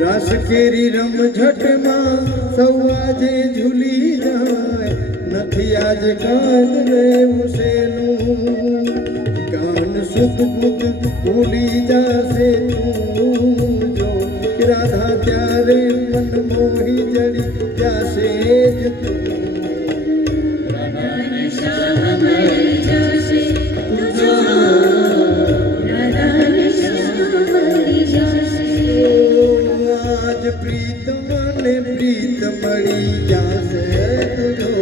રાસ કેરી રમઝટમાં સૌ આજે ઝૂલી જાય, નથી આજ કાંદ રહેવું સેનું, કાન સુધ બુધ ભૂલી જાશે તું જો, રાધા ત્યારે મન મોહી જડી જાશે જ તું, આજ પ્રીત મને પ્રીત મળી જાશે તુજો,